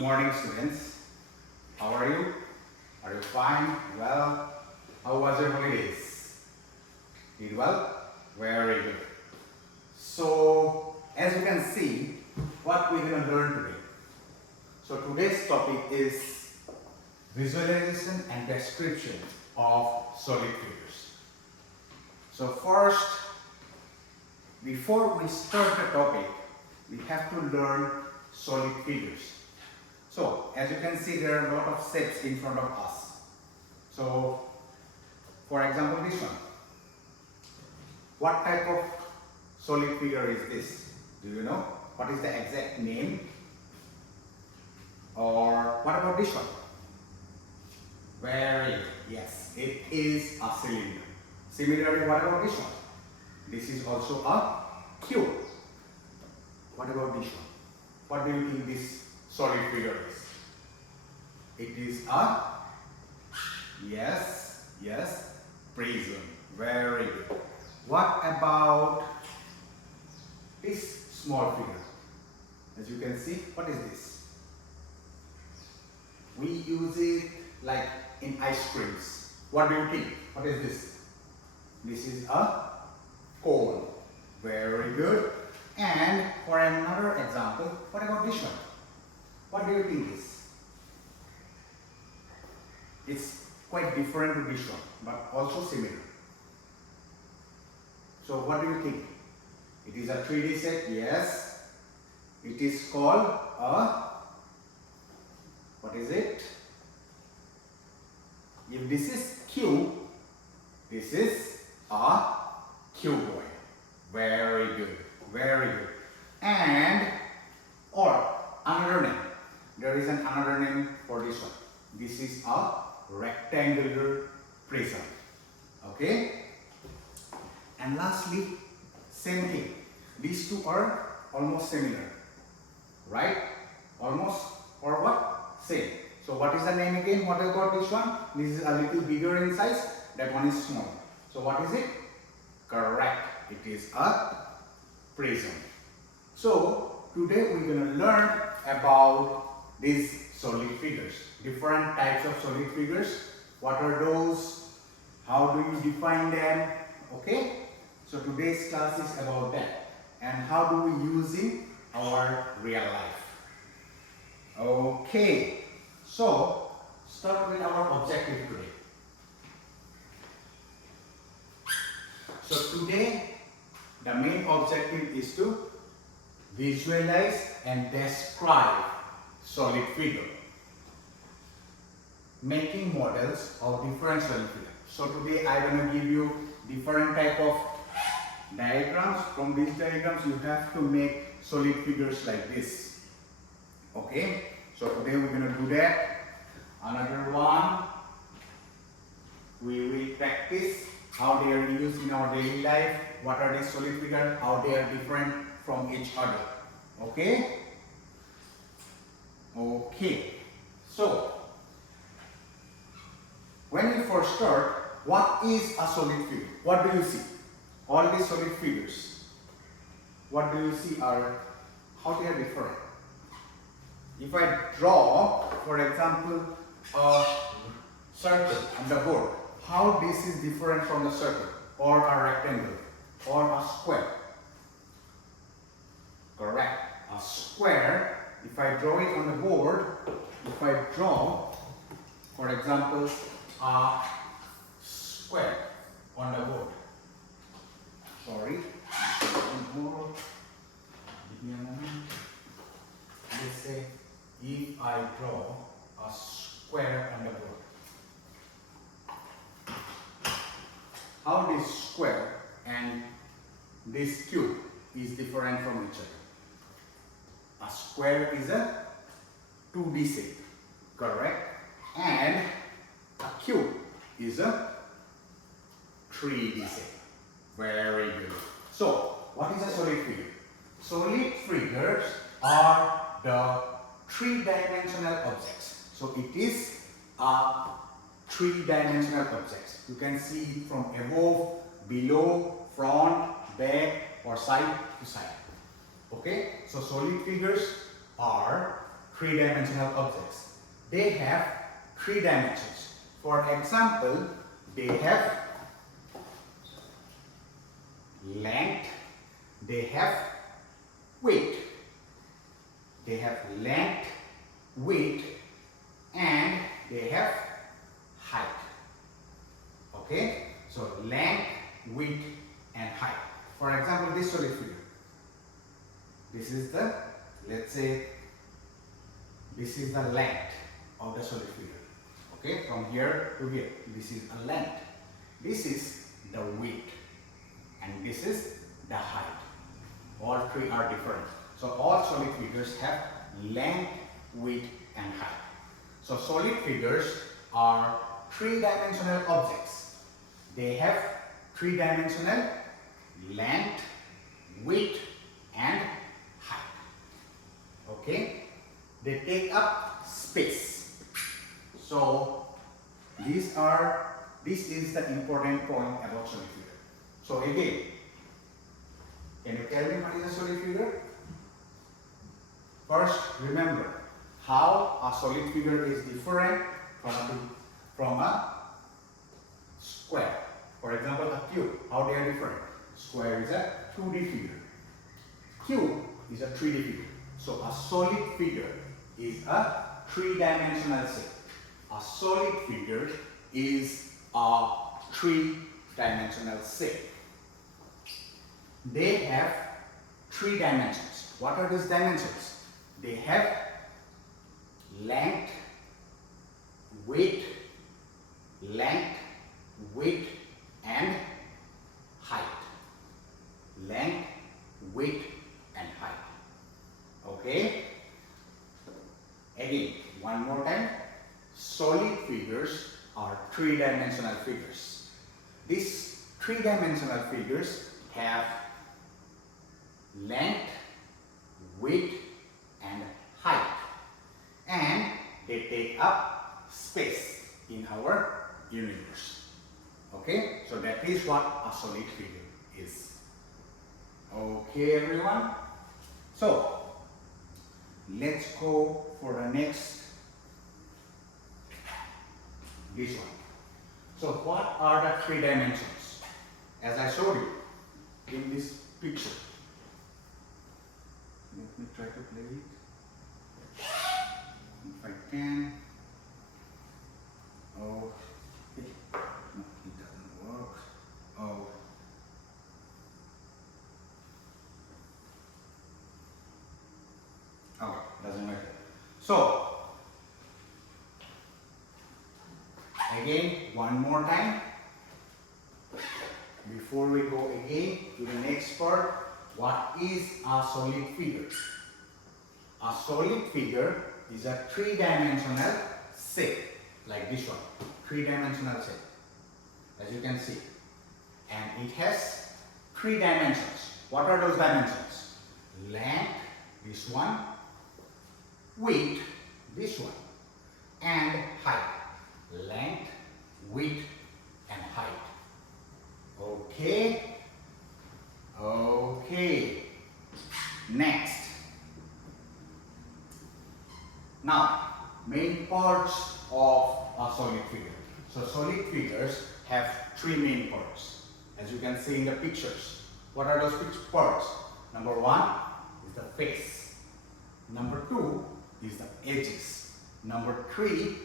morning, students. How are you? Are you fine? Well, how was your holidays? Did well? Very good. So, as you can see, what we're going to learn today. So, today's topic is visualization and description of solid figures. So, first, before we start the topic, we have to learn solid figures. So, as you can see, there are a lot of shapes in front of us. So, for example, this one. What type of solid figure is this? Do you know? What is the exact name? Or what about this one? Very good. Yes, it is a cylinder. Similarly, what about this one? This is also a cube. What about this one? What do you think this solid figure is? It is a, yes, prism. Very good. What about this small figure? As you can see, what is this? We use it like in ice creams. What do you think? What is this? This is a cone. Very good. And for another example, what about this one? What do you think is? It's quite different to this one, but also similar. So what do you think? It is a 3D set, yes. It is called a, what is it? If this is cube, this is a cuboid. Very good, very good. And, or another name. There is another name for this one. This is a rectangular prism. Okay? And lastly, same thing. These two are almost similar. Right? Almost, or what? Same. So what is the name again? What about this one? This is a little bigger in size. That one is small. So what is it? Correct. It is a prism. So today we're going to learn about these solid figures. Different types of solid figures. What are those? How do you define them? Okay? So today's class is about that. And how do we use in our real life? Okay. So start with our objective today. So today the main objective is to visualize and describe solid figure. Making models of different solid figures. So today I am going to give you different type of diagrams. From these diagrams you have to make solid figures like this. Okay. So today we're going to do that. Another one, we will practice how they are used in our daily life. What are these solid figures? How they are different from each other. Okay. Okay. So when we first start, what is a solid figure? What do you see? All these solid figures, what do you see are, how they are different? If I draw, for example, a circle on the board, how this is different from the circle, or a rectangle, or a square? Correct. A square, if I draw it on the board, if I draw, for example, a square on the board. Sorry. Give me a moment. Let's say if I draw a square on the board. How this square and this cube is different from each other? A square is a 2D shape, correct? And a cube is a 3D shape. Very good. So, what is a solid figure? Solid figures are the three-dimensional objects. So, it is a three-dimensional object. You can see it from above, below, front, back, or side to side. Okay? So, solid figures are three-dimensional objects. They have three dimensions. For example, they have length, they have width. They have length, width, and they have height. Okay? So length, width, and height. For example, this solid figure. This is the, let's say, this is the length of the solid figure. Okay? From here to here. This is a length. This is the width. And this is the height. All three are different. So all solid figures have length, width, and height. So solid figures are three-dimensional objects. They have three-dimensional length, width, and height. Okay? They take up space. So this is the important point about solid figure. So again, can you tell me what is a solid figure? First, remember how a solid figure is different from a square. For example, a cube, how they are different. Square is a 2D figure. Cube is a 3D figure. So a solid figure is a three-dimensional shape. A solid figure is a three-dimensional shape. They have three dimensions. What are these dimensions? They have length, width, and height. Length, width, and height. Okay? Again, one more time. Solid figures are three-dimensional figures. These three-dimensional figures have length, width, and height, and they take up space in our universe. Okay, so that is what a solid figure is. Okay, everyone. So let's go for the next, this one. So what are the three dimensions? As I showed you in this picture. Let me try to play it. If I can. Oh, no, it doesn't work. Oh. Oh, doesn't matter. So, again, one more time. Before we go again to the next part, what is a solid figure? A solid figure is a three-dimensional shape, like this one, three-dimensional shape, as you can see. And it has three dimensions. What are those dimensions? Length, this one, width, this one, and height. Length, width, and height. Okay. Okay. Next. Now, main parts of a solid figure. So solid figures have three main parts. As you can see in the pictures. What are those parts? Number one is the face. Number two is the edges. Number three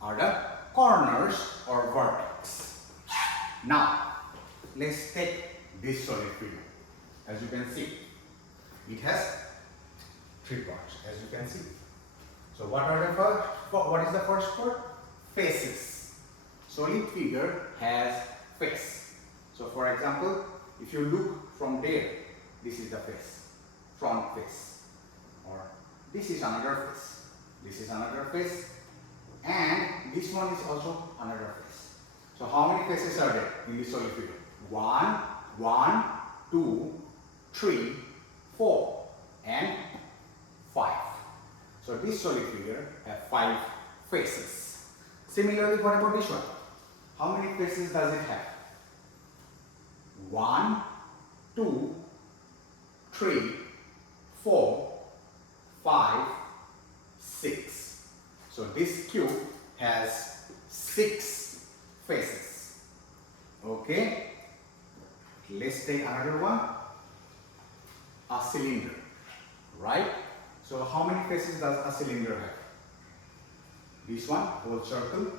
are the corners or vertex. Now, let's take this solid figure. As you can see, it has three parts, as you can see. So what is the first part? Faces. Solid figure has face. So for example, if you look from there, this is the face, front face. Or this is another face. This is another face. And this one is also another face. So how many faces are there in this solid figure? 1, 2, 3, 4, and 5. So this solid figure has 5 faces. Similarly, what about this one? How many faces does it have? 1, 2, 3, 4, 5, this cube has 6 faces. Okay, let's take another one. A cylinder, right? So how many faces does a cylinder have? This one, whole circle.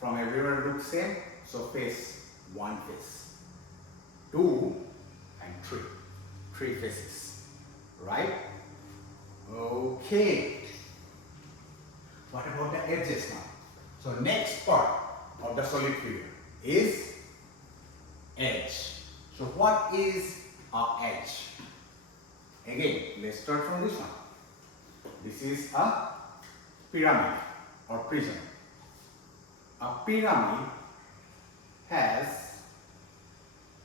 From everywhere looks same. So face, 1 face, 2 and 3. 3 faces, right? Okay. What about the edges now? So next part of the solid figure is edge. So what is a edge? Again, let's start from this one. This is a pyramid or prism. A pyramid has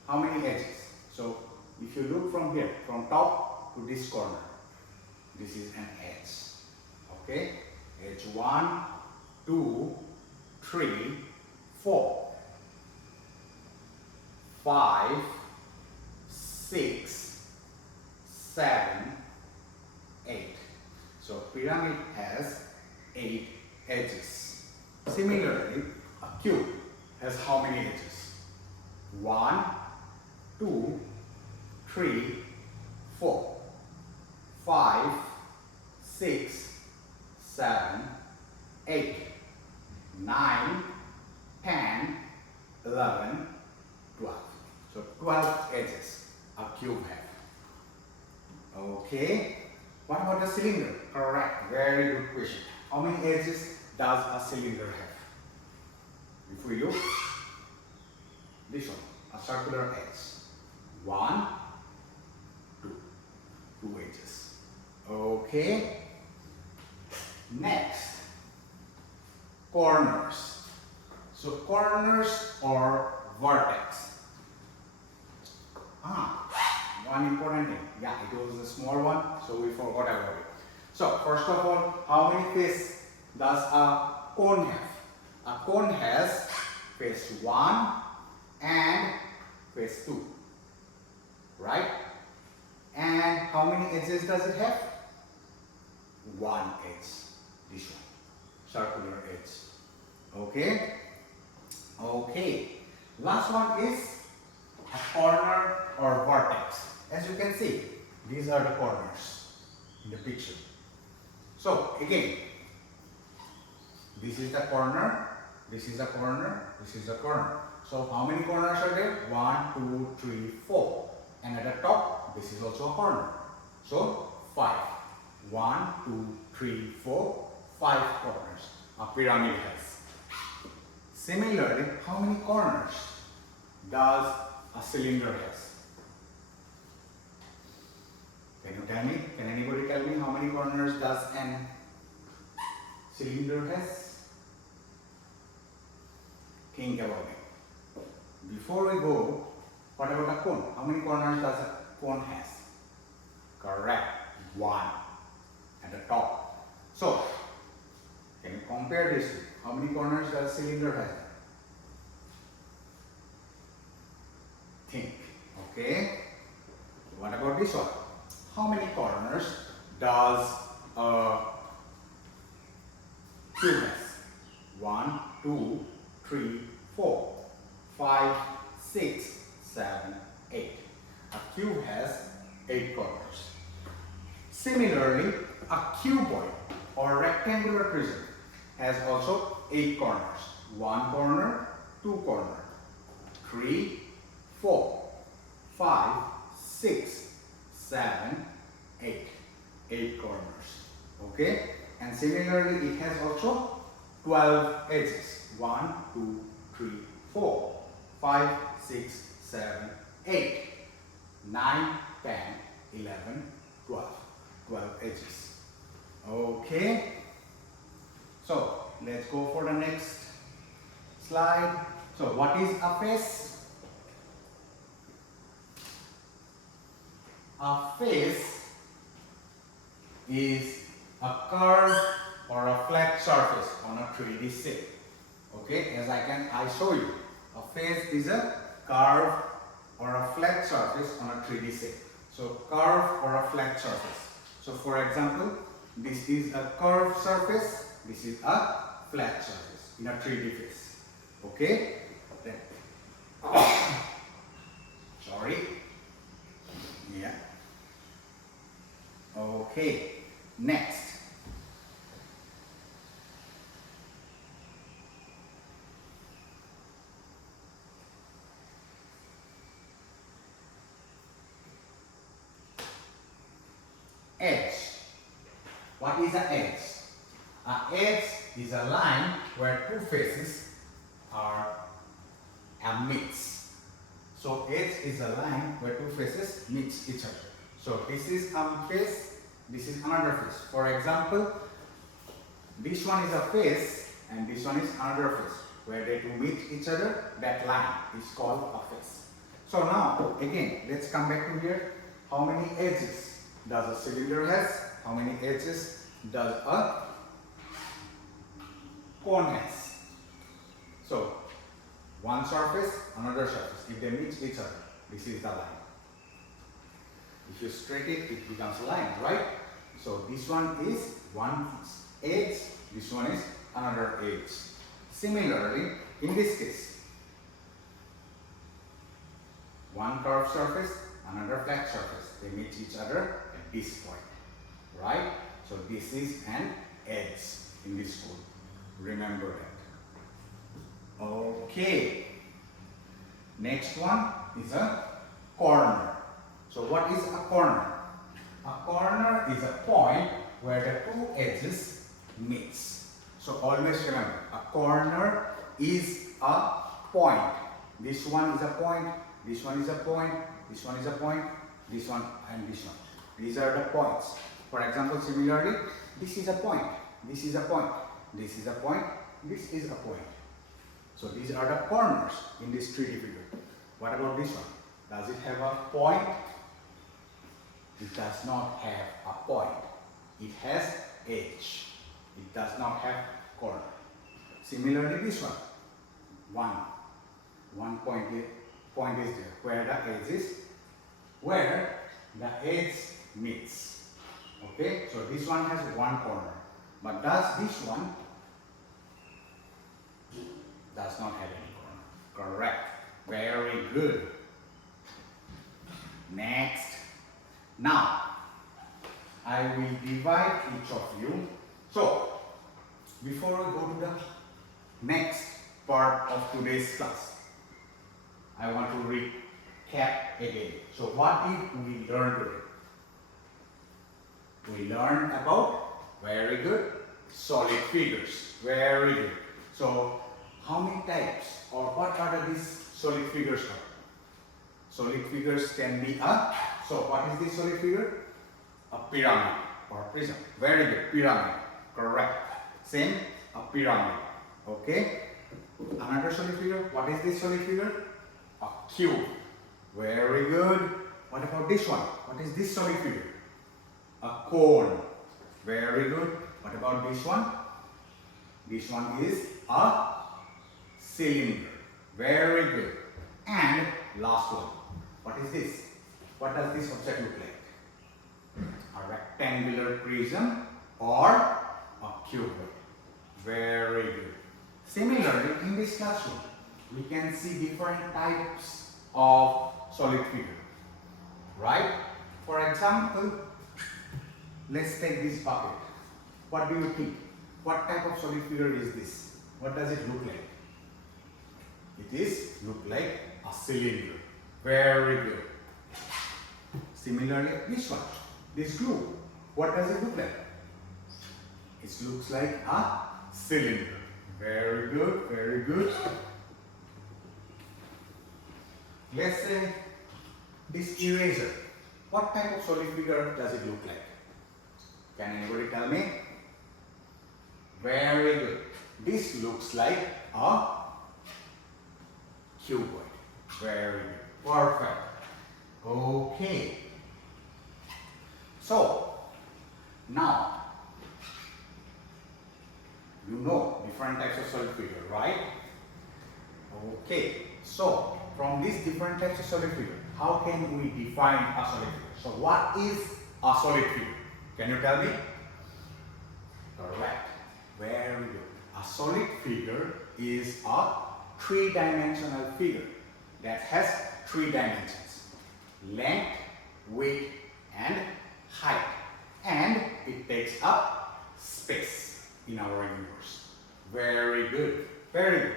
how many edges? So if you look from here, from top to this corner, this is an edge. Okay, edge 1, 2, 3, 4, 5, 6, 7, 8. So pyramid has 8 edges. Similarly, a cube has how many edges? 1, 2, 3, 4, 5, 6, 7, 8, 9, 10, 11, 12. So 12 edges a cube has. Okay. What about the cylinder? Correct. Very good question. How many edges does a cylinder have? If we look, this one, a circular edge. 1, 2. 2 edges. Okay. Next, corners. So corners or vertex. One important thing. Yeah, it was a small one, so we forgot about it. So first of all, how many faces does a cone have? A cone has face 1 and face 2, right? And how many edges does it have? 1 edge, this one, circular edge. Okay? Okay. Last one is a corner or vertex. As you can see, these are the corners in the picture. So again, this is the corner, this is a corner, this is a corner. So how many corners are there? 1, 2, 3, 4. And at the top, this is also a corner. So 5. 1, 2, 3, 4, 5 corners a pyramid has. Similarly, how many corners does a cylinder has? Can you tell me? Can anybody tell me how many corners does an cylinder has? Think about it. Before we go, what about a cone? How many corners does a cone has? Correct. 1 at the top. So, can you compare this? How many corners does a cylinder have? Think. Okay. What about this one? How many corners does a cube has? 1, 2, 3, 4, 5, 6, 7, 8. A cube has 8 corners. Similarly, a cuboid or rectangular prism has also 8 corners. 1 corner, 2 corner, 3, 4, 5, 6, 7, 8. 8 corners. Okay? And similarly, it has also 12 edges. 1, 2, 3, 4, 5, 6, 7, 8, 9, 10, 11, 12. 12 edges. Okay? So, let's go for the next slide. So, what is a face? A face is a curve or a flat surface on a 3D shape. Okay, as I show you, a face is a curve or a flat surface on a 3D shape. So curve or a flat surface. So for example, this is a curved surface, This is a flat surface in a 3D face. Okay? Then, sorry. Yeah. Okay. Next. Edge. What is an edge? An edge is a line where two faces are meets. So edge is a line where two faces meets each other. So this is a face, this is another face. For example, this one is a face and this one is another face. Where they two meet each other, that line is called a face. So now again, let's come back to here. How many edges does a cylinder has? How many edges does a cone has? So one surface, another surface. If they meet each other, this is the line. If you straight it becomes a line, right? So this one is one edge, this one is another edge. Similarly, in this case, one curved surface, another flat surface. They meet each other at this point, right? So this is an edge in this code. Remember that. Okay. Next one is a corner. So what is a corner? A corner is a point where the two edges meets. So always remember, a corner is a point. This one is a point, this one is a point, this one is a point, this one and this one. These are the points. For example, similarly, this is a point, this is a point, this is a point, this is a point. So these are the corners in this 3D figure. What about this one? Does it have a point? It does not have a point. It has edge. It does not have corner. Similarly, this one. One point is there where the edge is, where the edge meets. Okay, so this one has one corner, but does this one does not have any corner? Correct. Very good. Next. Now, I will divide each of you. So, before we go to the next part of today's class, I want to recap again. So, what did we learn today? We learned about, very good, solid figures. Very good. So, how many types or what are these solid figures are? Solid figures can be a, so what is this solid figure? A pyramid or prism. Very good, pyramid. Correct. Same, a pyramid. Okay. Another solid figure. What is this solid figure? A cube. Very good. What about this one? What is this solid figure? A cone. Very good. What about this one? This one is a cylinder. Very good. And last one. What is this? What does this object look like? A rectangular prism or a cuboid. Very good. Similarly, in this classroom, we can see different types of solid figure. Right? For example, let's take this bucket. What do you think? What type of solid figure is this? What does it look like? It is look like a cylinder. Very good. Similarly, this one, this glue, what does it look like? It looks like a cylinder. Very good, very good. Let's say this eraser. What type of solid figure does it look like? Can anybody tell me? Very good. This looks like a cuboid. Very good. Perfect. Okay. So, now, you know different types of solid figure, right? Okay. So, from these different types of solid figure, how can we define a solid figure? So, what is a solid figure? Can you tell me? Correct. Very good. A solid figure is a three-dimensional figure that has three dimensions: length, width, and height. And it takes up space in our universe. Very good. Very good.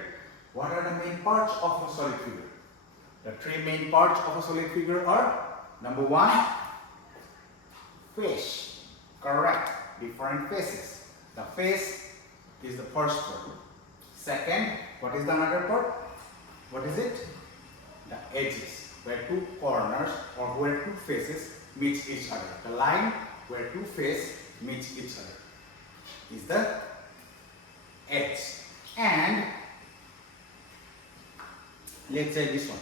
What are the main parts of a solid figure? The three main parts of a solid figure are: number one, face. Correct. Different faces. The face is the first part. Second, what is the another part? What is it? The edges, where two corners or where two faces meet each other. The line where two faces meet each other is the edge. And let's say this one.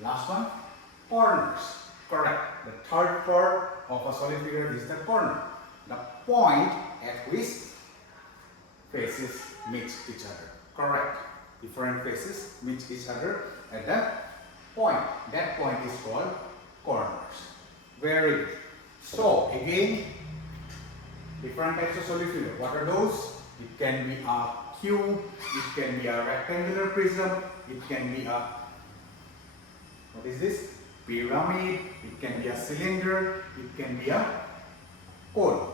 Last one, corners. Correct. The third part of a solid figure is the corner. The point at which faces meet each other. Correct. Different faces meet each other at the point. That point is called corners. Very good. So again, different types of solid figure. What are those? It can be a cube, it can be a rectangular prism, it can be a, what is this? Pyramid, it can be a cylinder, it can be a cone.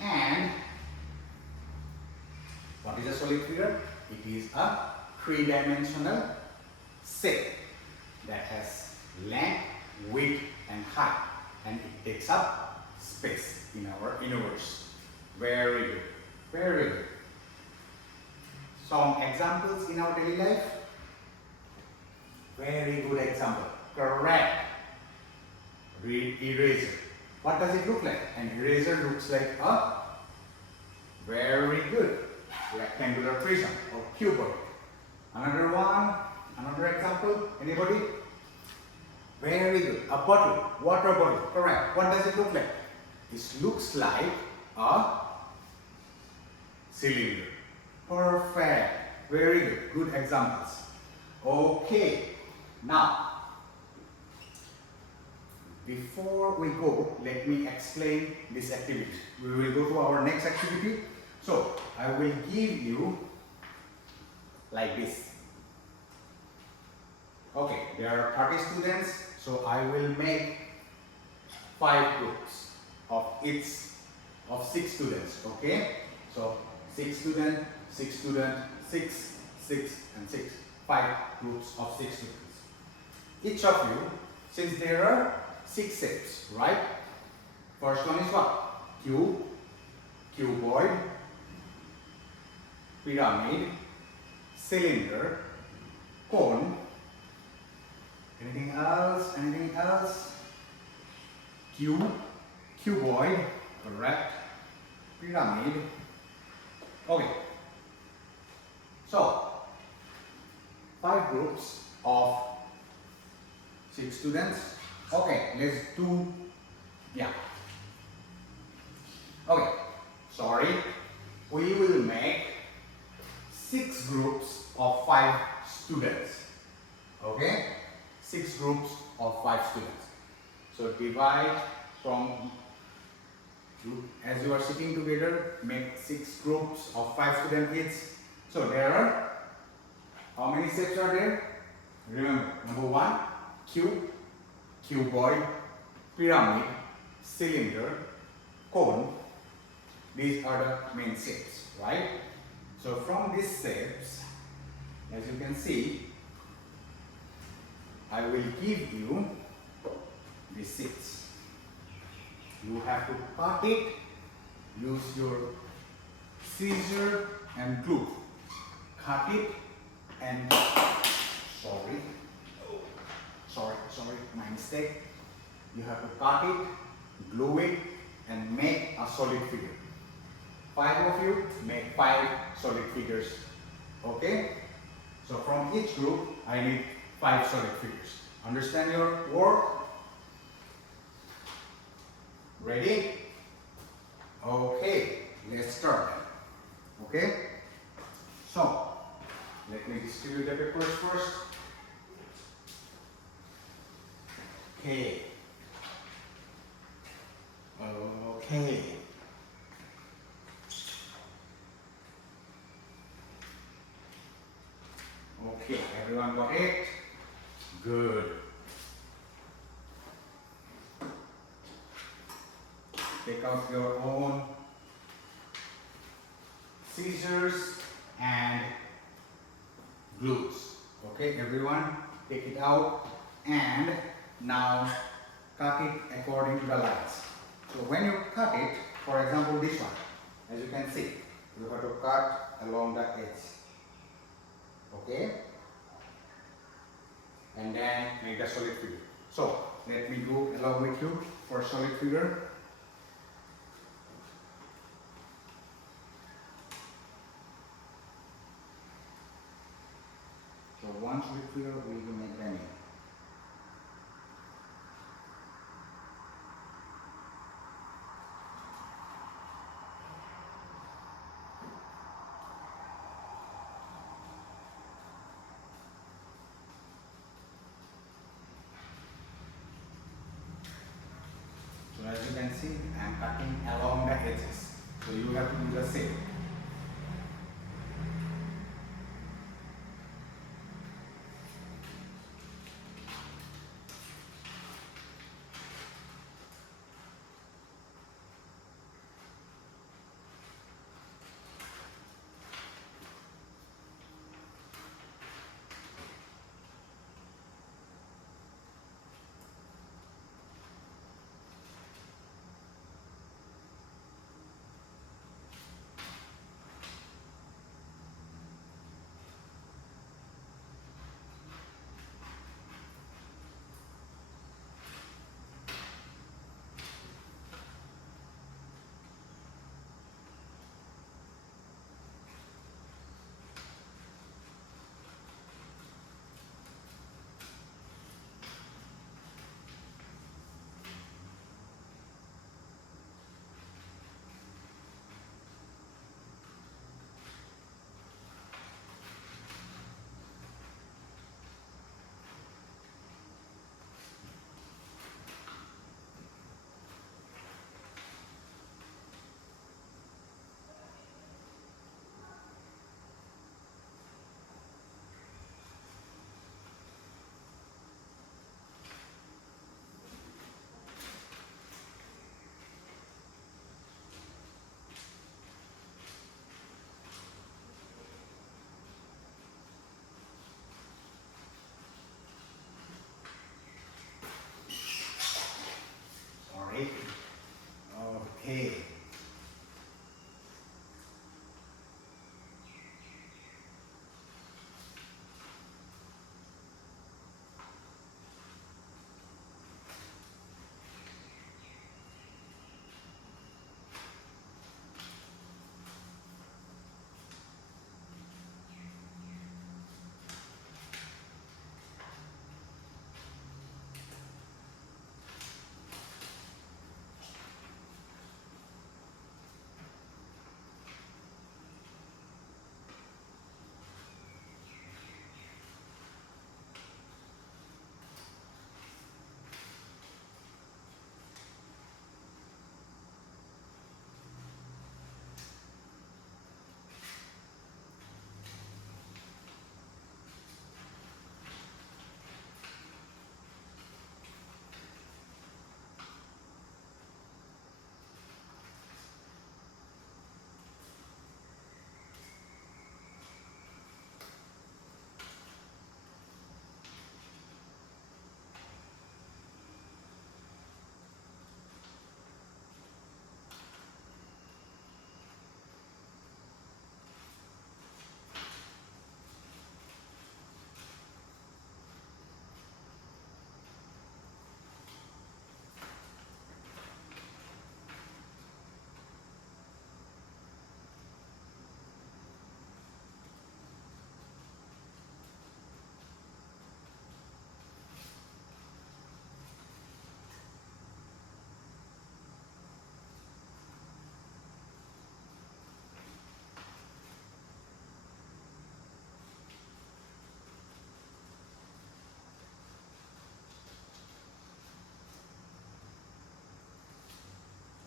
And what is a solid figure? It is a three-dimensional shape that has length, width, and height, and it takes up space in our universe. Very good. Very good. Some examples in our daily life. Very good example. Correct. Eraser. What does it look like? An eraser looks like a very good rectangular prism or cuboid. Another one, another example. Anybody? Very good. A bottle, water bottle. Correct. What does it look like? It looks like a cylinder. Perfect. Very good. Good examples. Okay. Now, before we go, let me explain this activity. We will go to our next activity. So, I will give you like this. Okay, there are 30 students, so I will make 5 groups of each of 6 students. Okay, so 6 students, 6 students, 6, 6, and 6. 5 groups of 6 students. Each of you, since there are 6 shapes, right? First one is what? Cube, cuboid, pyramid, cylinder, cone. Anything else? Anything else? Cube, cuboid, correct. Pyramid. Okay. So, 5 groups of 6 students. Okay, let's do, yeah. Okay, sorry. We will make 6 groups of 5 students. Okay? 6 groups of 5 students. So divide from, as you are sitting together, make 6 groups of 5 students each. So there are, how many shapes are there? Remember, number 1, cube, cuboid, pyramid, cylinder, cone. These are the main shapes, right? So from these shapes, as you can see, I will give you these sheets. You have to cut it, use your scissor and glue. Cut it and, sorry, my mistake. You have to cut it, glue it, and make a solid figure. 5 of you make 5 solid figures. Okay? So from each group, I need 5 solid figures. Understand your work? Ready? Okay, let's start. Okay? So, let me distribute the papers first. Okay. Okay. take out your own scissors and glues. Okay, everyone, take it out and now cut it according to the lines. So when you cut it, for example this one, as you can see, you have to cut along the edge. Okay, and then make a solid figure. So let me go along with you for solid figure. So one solid figure we will make them in. So as you can see, I am cutting along the edges. So you have to do the same. Sorry. Okay.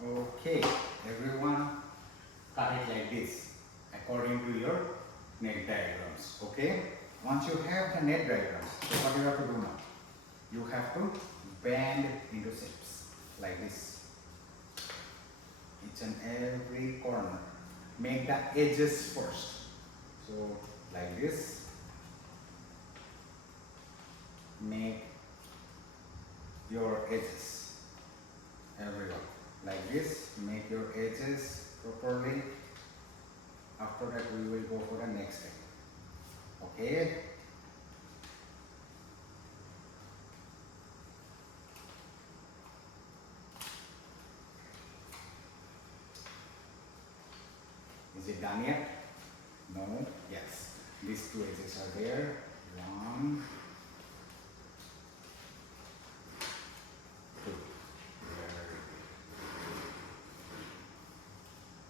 Okay, everyone, cut it like this according to your net diagrams. Okay, once you have the net diagrams, so what you have to do now? You have to bend into shapes like this. each and every corner. Make the edges first. So like this. Make your edges. Everyone. Like this. Make your edges properly. After that we will go for the next step. Okay. Is it done yet? No? Yes. These two edges are there. One, two.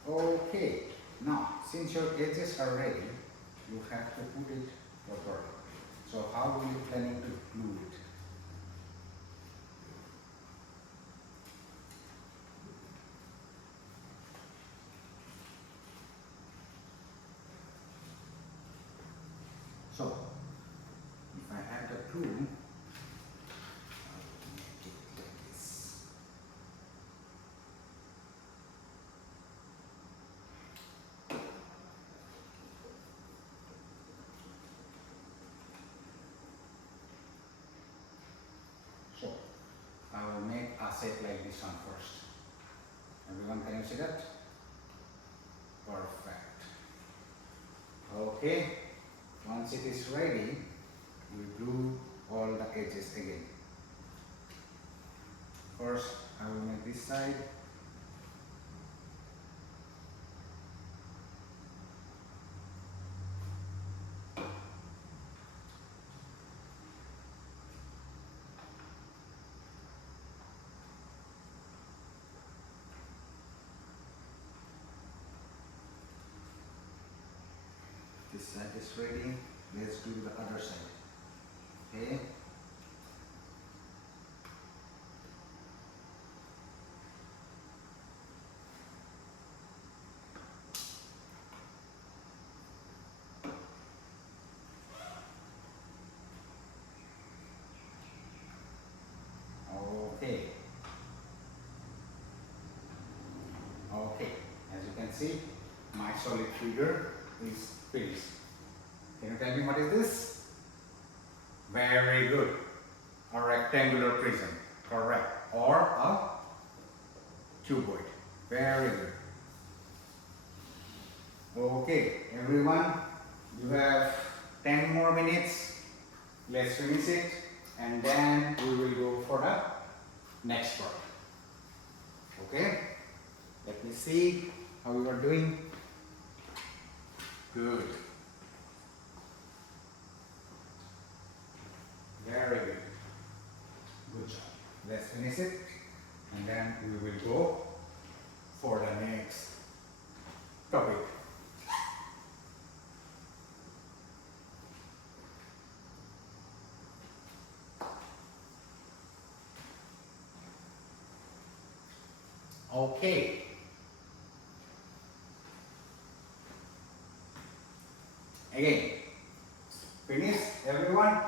Okay. Now, since your edges are ready, you have to put it properly. So how are you planning to glue it? So, if I have the glue, I will make it like this. So, I will make a set like this one first. Everyone, can you see that? Perfect. Okay. Once it is ready, we glue all the edges again. First, I will make this side. This side is ready. Let's do the other side. Okay. Okay. Okay. As you can see, my solid figure is finished. Can you tell me what is this? Very good. A rectangular prism. Correct. Or a cuboid. Very good. Okay, everyone, you have 10 more minutes. Let's finish it and then we will go for the next part. Okay? Let me see how you are doing. Good. Very good. Good job. Let's finish it and then we will go for the next topic. Okay. Again, finish everyone?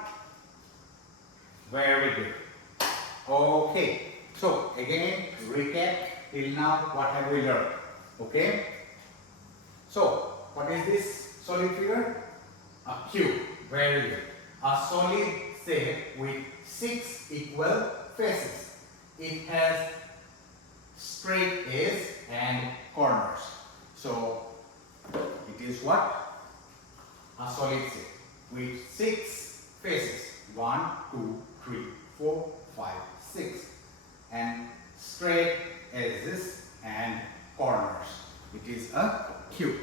Very good. Okay, so again, recap till now what have we learned? Okay, so what is this solid figure? A cube. Very good. A solid shape with 6 equal faces. It has straight edges and corners. So it is what? A solid shape with 6 faces. 1, 2, 3, 4, 5, 6. And straight edges and corners. It is a cube.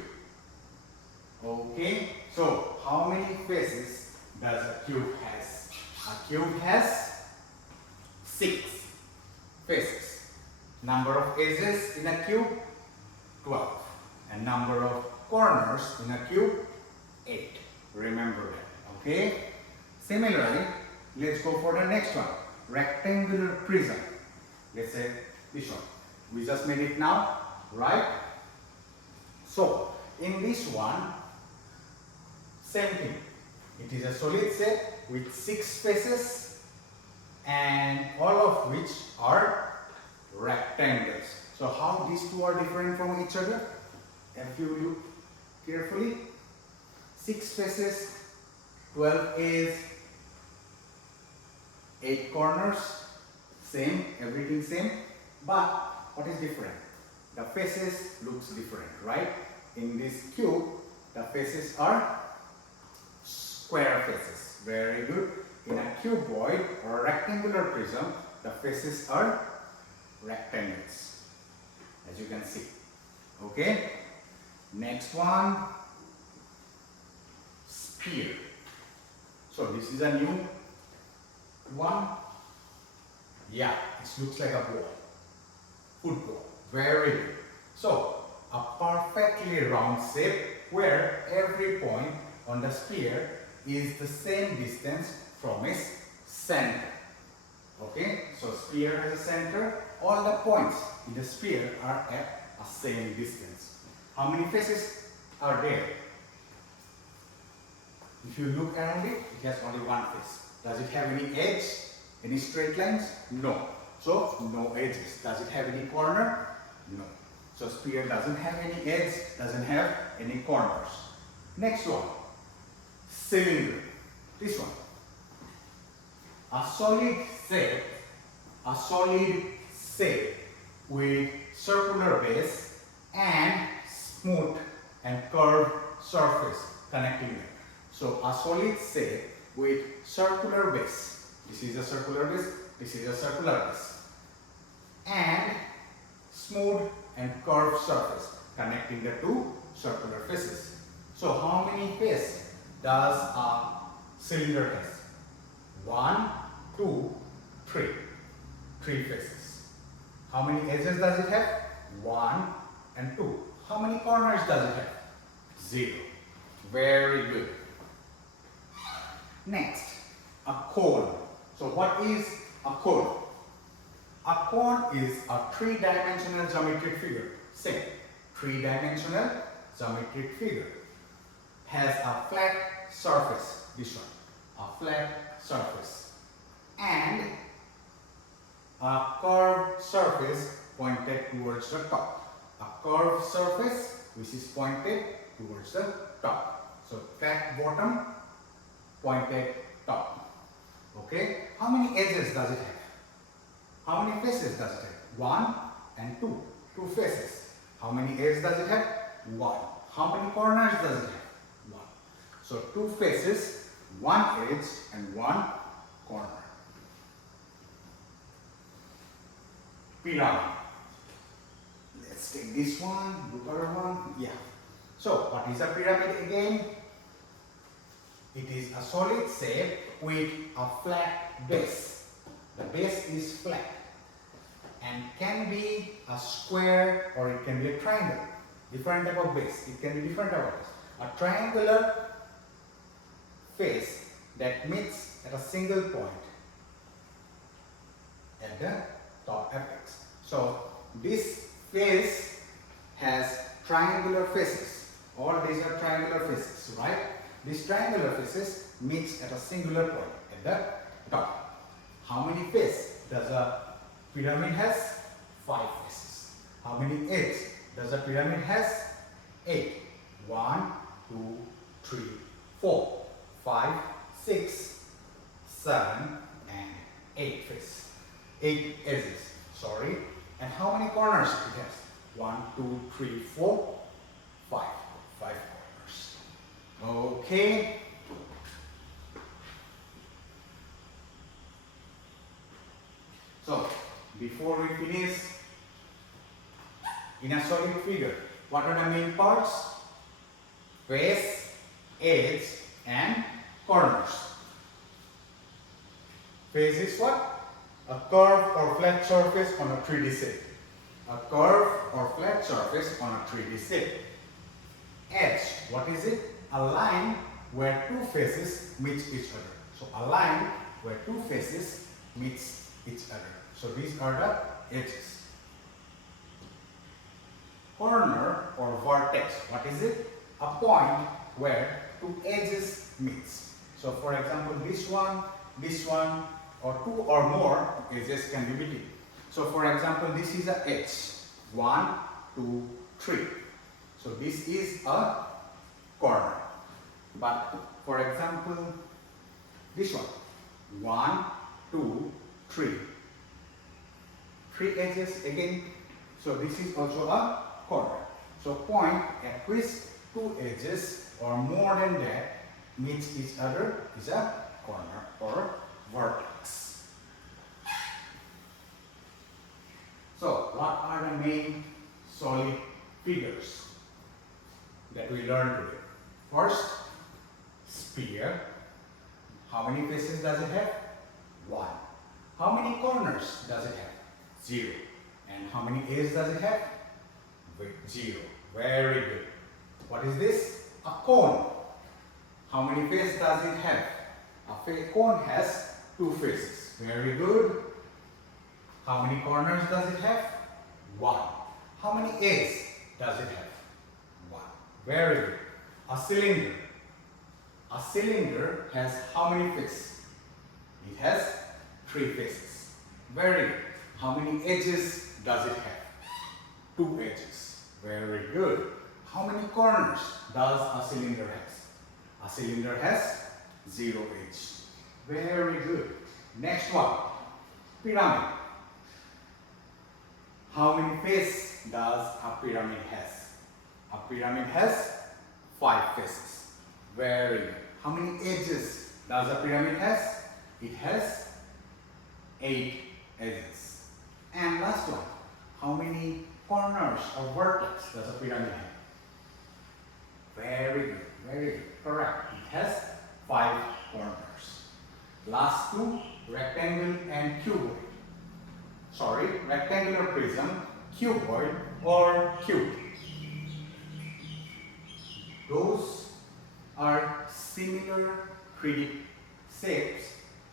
Okay, so how many faces does a cube has? A cube has 6 faces. Number of edges in a cube? 12. And number of corners in a cube? 8. Remember that. Okay. Similarly, let's go for the next one. Rectangular prism. Let's say this one. We just made it now, right? So, in this one, same thing. It is a solid shape with 6 faces and all of which are rectangles. So how these two are different from each other? If you look carefully, 6 faces, 12 edges, 8 corners, same, everything same, but what is different? The faces looks different, right? In this cube, the faces are square faces. Very good. In a cuboid or rectangular prism, the faces are rectangles, as you can see. Okay. Next one, sphere. So this is a new one. Yeah, it looks like a ball. Football. Very good. So a perfectly round shape where every point on the sphere is the same distance from its center. Okay, so sphere has a center. All the points in the sphere are at a same distance. How many faces are there? If you look around it, it has only one face. Does it have any edge? Any straight lines? No. So no edges. Does it have any corner? No. So sphere doesn't have any edge, doesn't have any corners. Next one, cylinder. This one. A solid shape with circular base and smooth and curved surface connecting them. So a solid shape with circular base. This is a circular base, this is a circular base. And smooth and curved surface connecting the two circular faces. So how many faces does a cylinder have? 1, 2, 3. 3 faces. How many edges does it have? 1 and 2. How many corners does it have? 0. Very good. Next, a cone. So what is a cone? A cone is a 3-dimensional geometric figure. Same, 3-dimensional geometric figure. Has a flat surface, this one, a flat surface. And a curved surface pointed towards the top. A curved surface which is pointed towards the top. So flat bottom, pointed top. Okay. How many edges does it have? How many faces does it have? 1 and 2. 2 faces. How many edges does it have? 1. How many corners does it have? 1. So 2 faces, 1 edge and 1 corner. Pyramid. Let's take this one, look at one. Yeah. So what is a pyramid again? It is a solid shape with a flat base. The base is flat and can be a square or it can be a triangle. Different type of base. It can be different type of base. A triangular face that meets at a single point at the top apex. So this face has triangular faces. All these are triangular faces, right? These triangular faces meets at a singular point at the top. How many faces does a pyramid has? 5 faces. How many edges does a pyramid has? 8. 1, 2, 3, 4, 5, 6, 7 and 8 faces. 8 edges, sorry. And how many corners it has? 1, 2, 3, 4, 5. 5 corners. Okay. So, before we finish, in a solid figure, what are the main parts? Face, edge and corners. Face is what? A curved or flat surface on a 3D shape. A curved or flat surface on a 3D shape. Edge, what is it? A line where 2 faces meet each other. So a line where 2 faces meets each other. So these are the edges. Corner or vertex, what is it? A point where 2 edges meets. So for example, this one, or 2 or more edges can be meeting. So for example, this is an edge. 1, 2, 3. So this is a corner. But for example, this one, 1, 2, 3. 3 edges again. So this is also a corner. So point at which 2 edges or more than that meet each other is a corner or vertex. So what are the main solid figures that we learned today? First, sphere. How many faces does it have? 1. How many corners does it have? 0. And how many edges does it have? 0. Very good. What is this? A cone. How many faces does it have? A cone has 2 faces. Very good. How many corners does it have? 1. How many edges does it have? 1. Very good. A cylinder. A cylinder has how many faces? It has 3 faces. Very good. How many edges does it have? 2 edges. Very good. How many corners does a cylinder has? A cylinder has 0 edge. Very good. Next one. Pyramid. How many faces does a pyramid has? A pyramid has 5 faces. Very good. How many edges does a pyramid has? It has 8 edges. And last one. How many corners or vertex does a pyramid have? Very good. Very good. Correct. It has 5 corners. Last two, rectangle and cuboid. Sorry, rectangular prism, cuboid or cube. Those are similar 3D shapes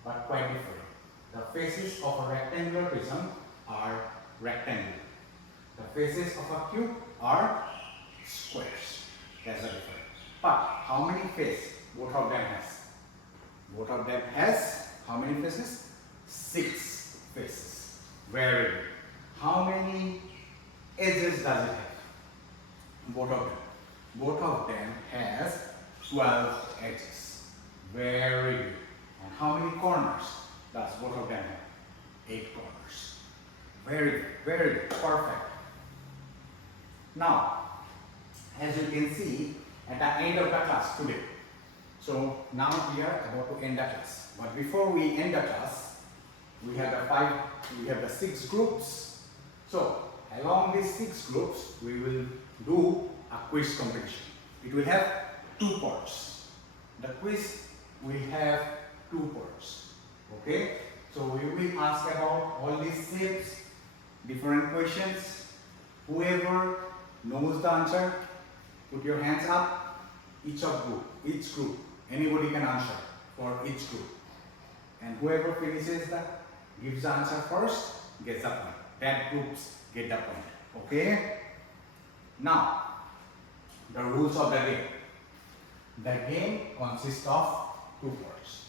but quite different. The faces of a rectangular prism are rectangular. The faces of a cube are squares. That's the difference. But how many faces both of them has? Both of them has how many faces? 6 faces. Very good. How many edges does it have? Both of them. Both of them has 12 edges. Very good. And how many corners does both of them have? 8 corners. Very good. Very good. Perfect. Now, as you can see at the end of the class today. So now we are about to end the class. But before we end the class, we have the 6 groups. So along these 6 groups, we will do a quiz competition. It will have 2 parts. The quiz will have 2 parts. Okay? So we will ask about all these shapes, different questions. Whoever knows the answer, put your hands up. Each group, anybody can answer for each group. And whoever finishes that, gives the answer first, gets the point. That groups get the point. Okay? Now, the rules of the game. The game consists of 2 parts.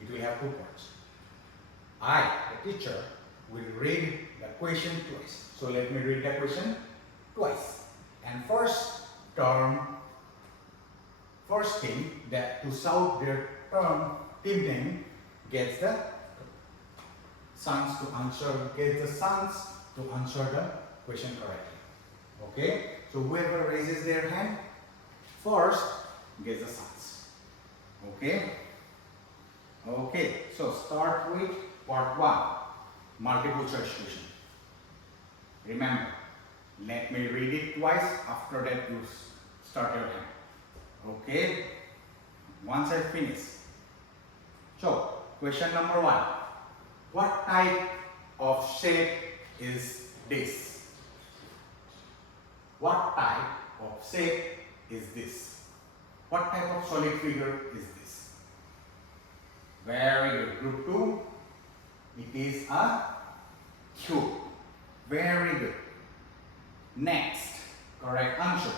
It will have 2 parts. I, the teacher, will read the question twice. So let me read the question twice. And first team that to shout their team name gets the chance to answer the question correctly. Okay? So whoever raises their hand first gets the chance. Okay? Okay, so start with part 1, multiple choice question. Remember, let me read it twice, after that you start your hand. Okay? Once I finish. So, question number 1. What type of shape is this? What type of shape is this? What type of solid figure is this? Very good. Group 2. It is a cube. Very good. Next, correct answer.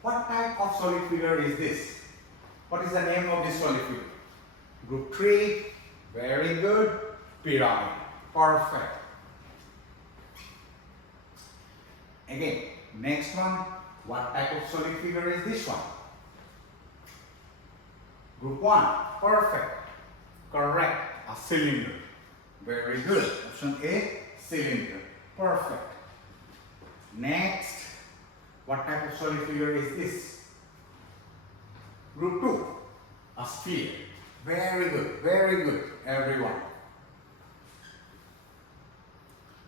What type of solid figure is this? What is the name of this solid figure? Group 3. Very good. Pyramid. Perfect. Again, next one, what type of solid figure is this one? Group 1, perfect, correct, a cylinder. Very good. Option A, cylinder, perfect. Next, what type of solid figure is this? Group 2, a sphere. Very good, everyone.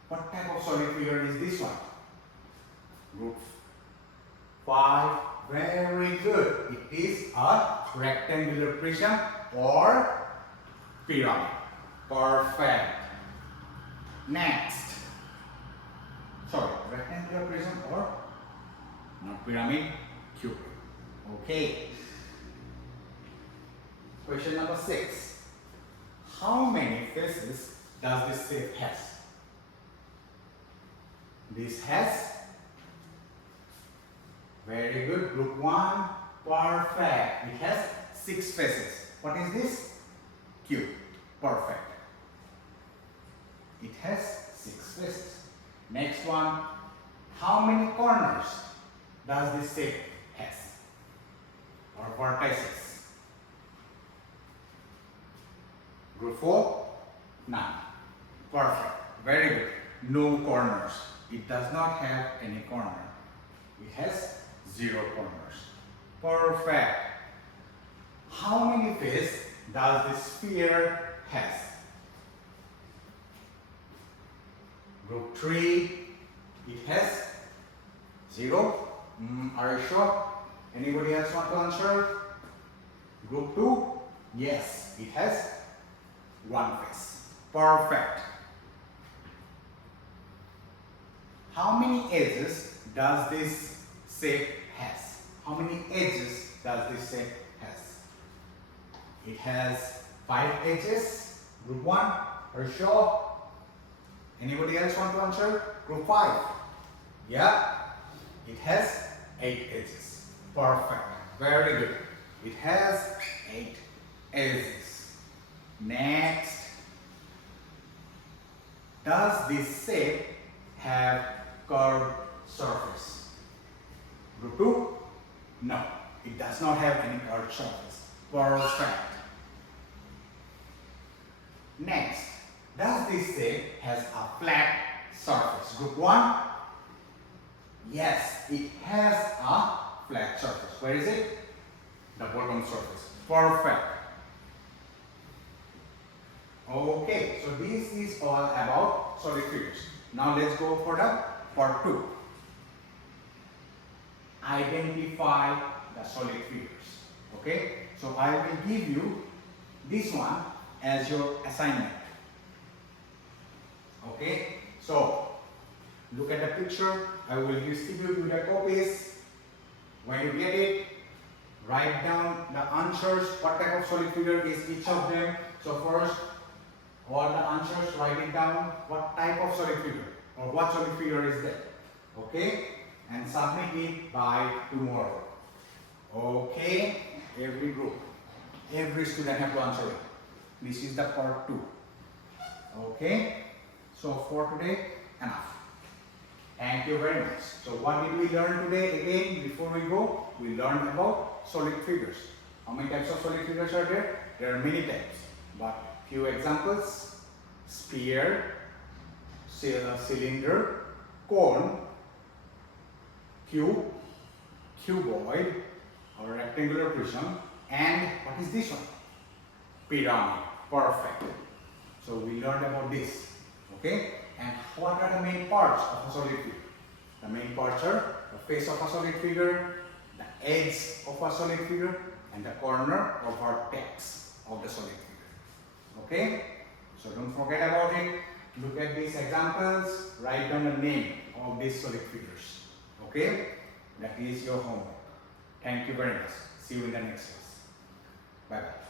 What type of solid figure is this one? Group 5, very good. It is a rectangular prism or pyramid. Perfect. Next. Sorry, rectangular prism or not pyramid, cube. Okay. Question number 6. How many faces does this shape has? This has. Very good. Group 1. Perfect. It has 6 faces. What is this? Cube. Perfect. It has 6 faces. Next one. How many corners does this shape has? Or vertices? Group 4. None. Perfect. Very good. No corners. It does not have any corner. It has 0 corners. Perfect. How many faces does this sphere has? Group 3, it has 0. Are you sure? Anybody else want to answer? Group 2, yes, it has 1 face. Perfect. How many edges does this shape has? How many edges does this shape has? It has 5 edges. Group 1, are you sure? Anybody else want to answer? Group 5. Yeah. It has 8 edges. Perfect. Very good. It has 8 edges. Next. Does this shape have curved surface? Group 2? No. It does not have any curved surface. Perfect. Next. Does this shape has a flat surface? Group 1? Yes, it has a flat surface. Where is it? The bottom surface. Perfect. Okay, so this is all about solid figures. Now let's go for the part 2. Identify the solid figures. Okay, so I will give you this one as your assignment. Okay, so look at the picture. I will distribute you the copies. When you get it, write down the answers. What type of solid figure is each of them? So first, all the answers, write it down. What type of solid figure or what solid figure is that? Okay, and submit it by tomorrow. Okay, every group, every student have to answer it. This is the part 2. Okay. So for today, enough. Thank you very much. So what did we learn today? Again, before we go, we learned about solid figures. How many types of solid figures are there? There are many types, but few examples: sphere, cylinder, cone, cube, cuboid, or rectangular prism, and what is this one? Pyramid. Perfect. So we learned about this. Okay, and what are the main parts of a solid figure? The main parts are the face of a solid figure, the edge of a solid figure, and the corner or vertex of the solid figure. Okay, so don't forget about it. Look at these examples, write down the name of these solid figures. Okay, that is your homework. Thank you very much. See you in the next class. Bye bye.